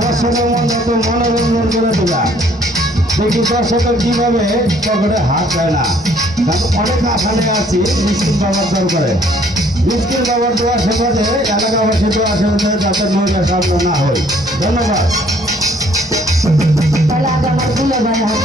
দর্শকের মনে একটু মনোরঞ্জন করে দেওয়া দেখি দর্শকের কিভাবে পকেটে হাত দেয় না, কারণ অনেক আশানে আছি মিসকিন বাবার দরকারে। মিসকিন বাবার দোয়া সেবাতে এলাকাবাসী দোয়া সেবাতে যাতে মহিলা সামনে না হয়। ধন্যবাদ। তাহলে আগে আমার দুলে ভাই হাত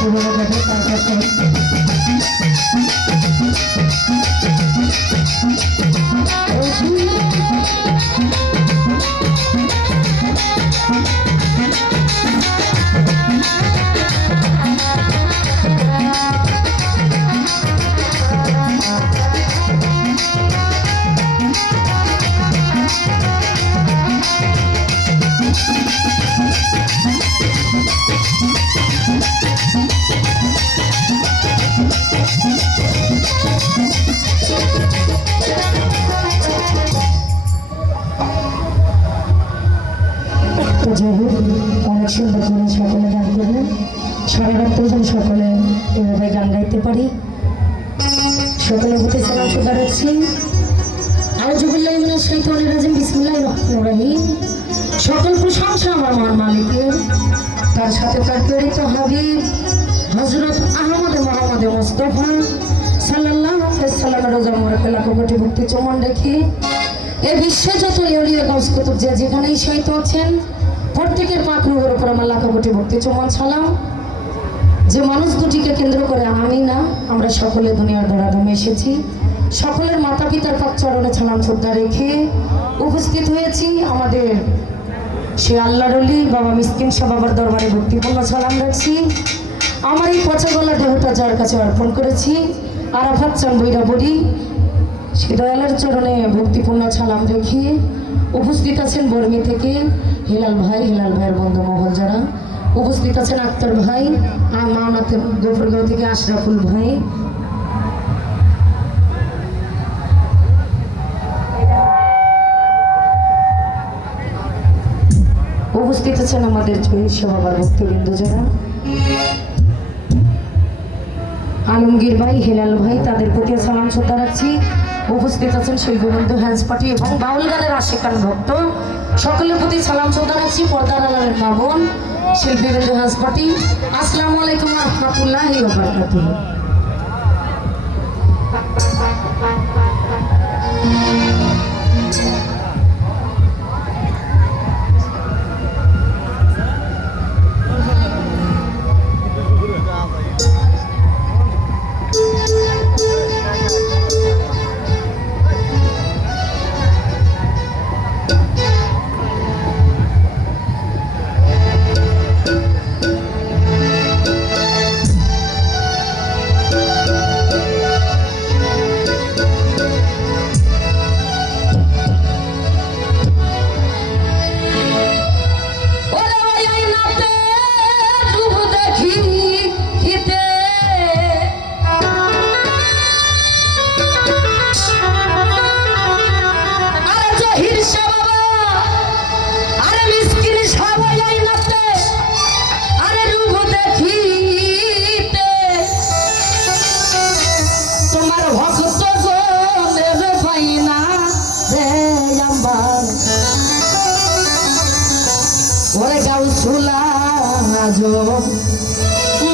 অনেক সুন্দর করে সকলে গান করলেন। সারা রাত্র যেন সকলে এভাবে গান গাইতে পারি। সকলে হতে সালাম খোদা রাখছি। আউযুবিল্লাহি মিনাশ শাইতানির রাজিম, বিসমিল্লাহির রহমানির রহিম। সকল প্রশংসা আমার মহান মালিকের, তার সাথে তার প্রেরিত হাবিব হযরত আহমদ মুহাম্মদ মুস্তাফা সাল্লাল্লাহু আলাইহি সাল্লামের রোজা মোবারকে লাখো কোটি ভক্তি চুম্বন রেখে এই বিশ্বে যত আউলিয়া গাউস কুতুব যে যেখানেই শায়িত আছেন প্রত্যেকের পাক রুহের উপর আমার লাখো কোটি ভক্তি চুম্বন সালাম। যে মানুষ দুটিকে কেন্দ্র করে আমি না, আমরা সকলে দুনিয়ার ধরাধামে এসেছি। সকলের মাতা পিতার পাক চরণে সালাম শ্রদ্ধা রেখে উপস্থিত হয়েছি আমাদের সে আল্লাহর ওলি বাবা মিসকিন শাহ বাবার দরবারে ভক্তিপূর্ণ সালাম রাখছি। আমার এই পচা গলা দেহটা যার কাছে অর্পণ করেছি আরাফাত চান বৈরা বড়ি, সে দয়ালের চরণে ভক্তিপূর্ণ সালাম রেখে উপস্থিত আছেন বর্মি থেকে হেলাল ভাইয়ের বন্ধু মহল যারা উপস্থিত আছেন, আক্তার ভাই, আর মাওনাতে গোফরগাঁও থেকে আশরাফুল ভাই, উপস্থিত আছেন আমাদের জহির শাহ বাবার ভক্তবৃন্দ যারা, আলমগীর ভাই, হেলাল ভাই, তাদের প্রতি সালাম শ্রদ্ধা রাখছি। উপস্থিত আছেন শৈববন্ধু হ্যান্স পার্টি এবং বাউল গানের আশিকান ভক্ত, সকলের প্রতি সালাম শ্রদ্ধা রাখছি। পর্দার আড়ালের মা বোন, শিল্পীবৃন্দু হ্যান্স পার্টি, আসসালামু আলাইকুম ওয়া রাহমাতুল্লাহি ওয়া বারাকাতুহু। ওরে গাউসুলা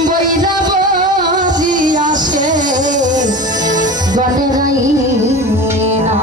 বৈরা বসি আসে গনেরাই না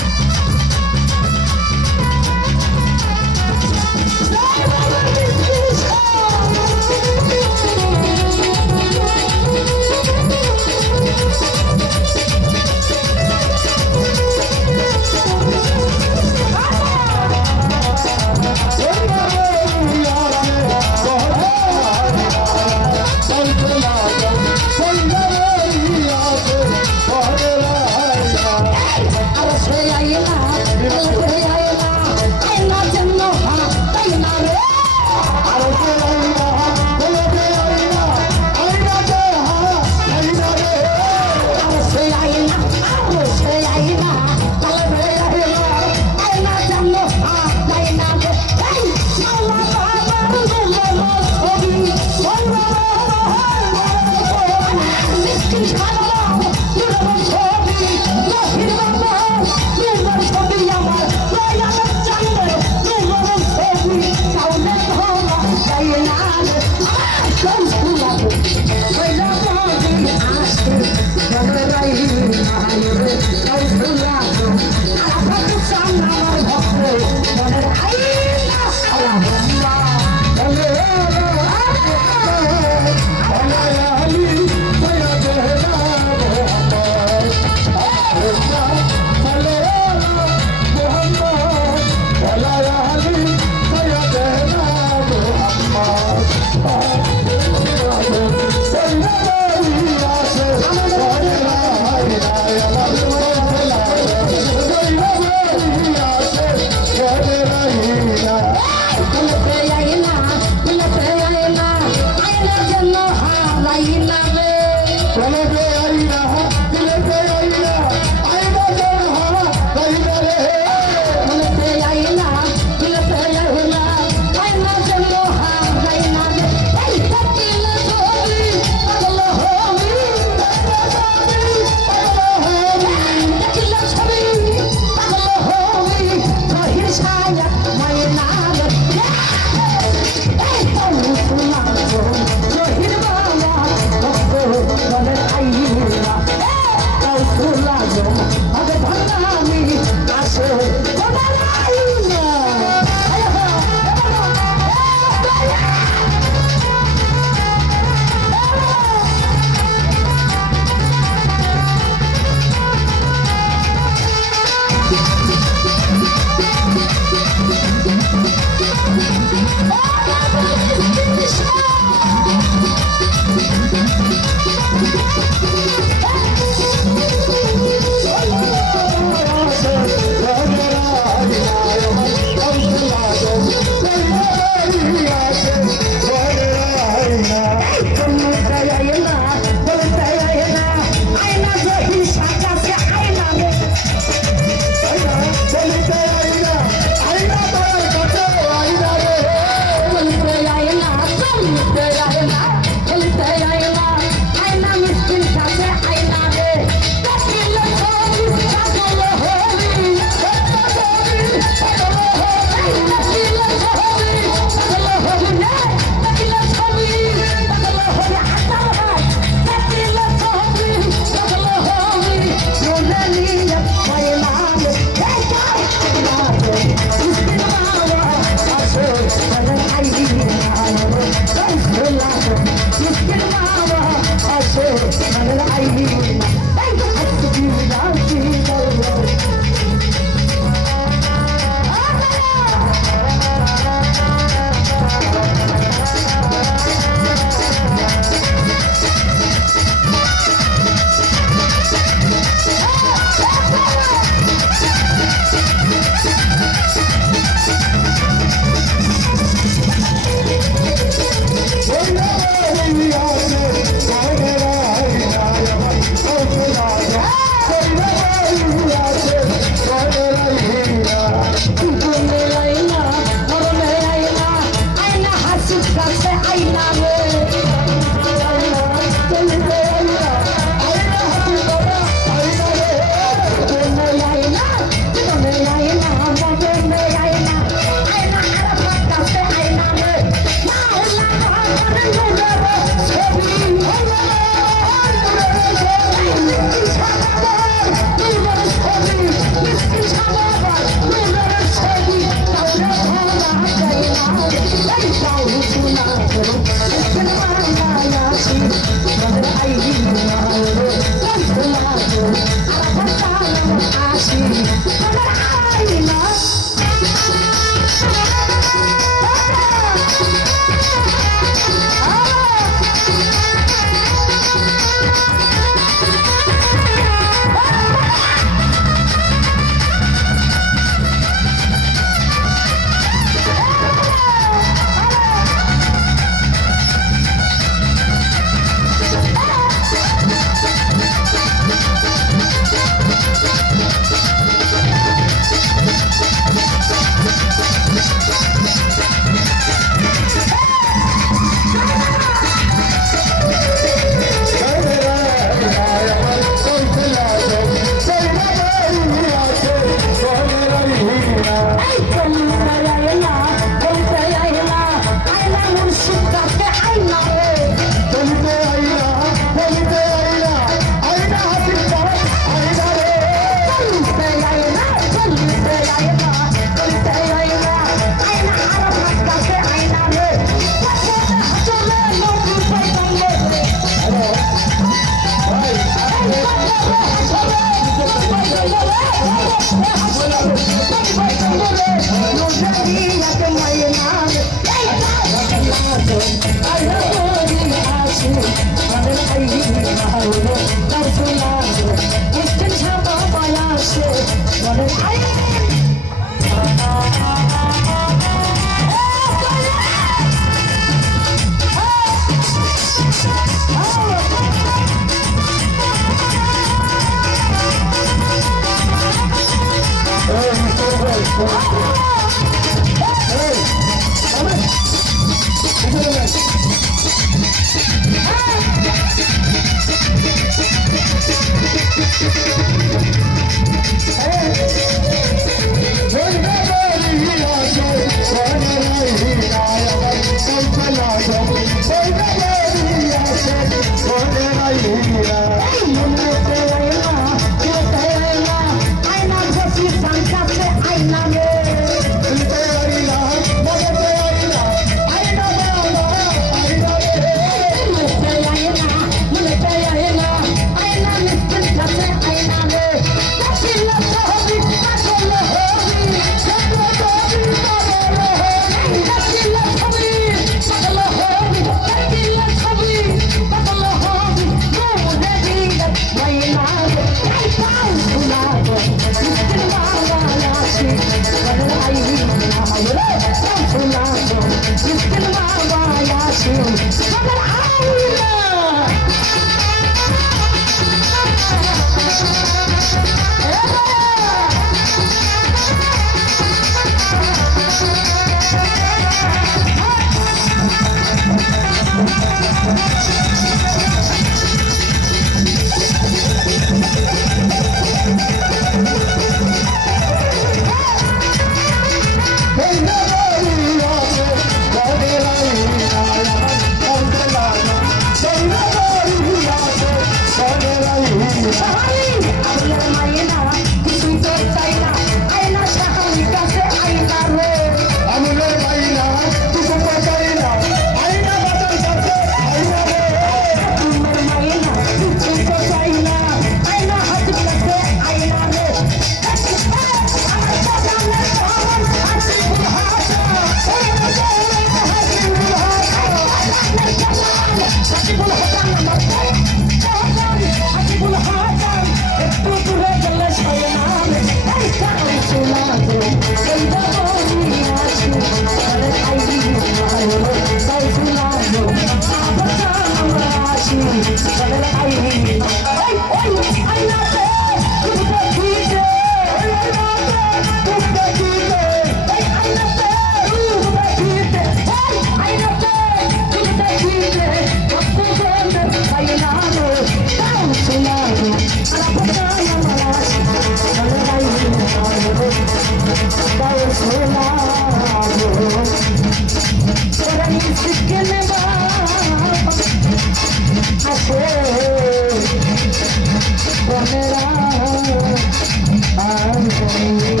I'm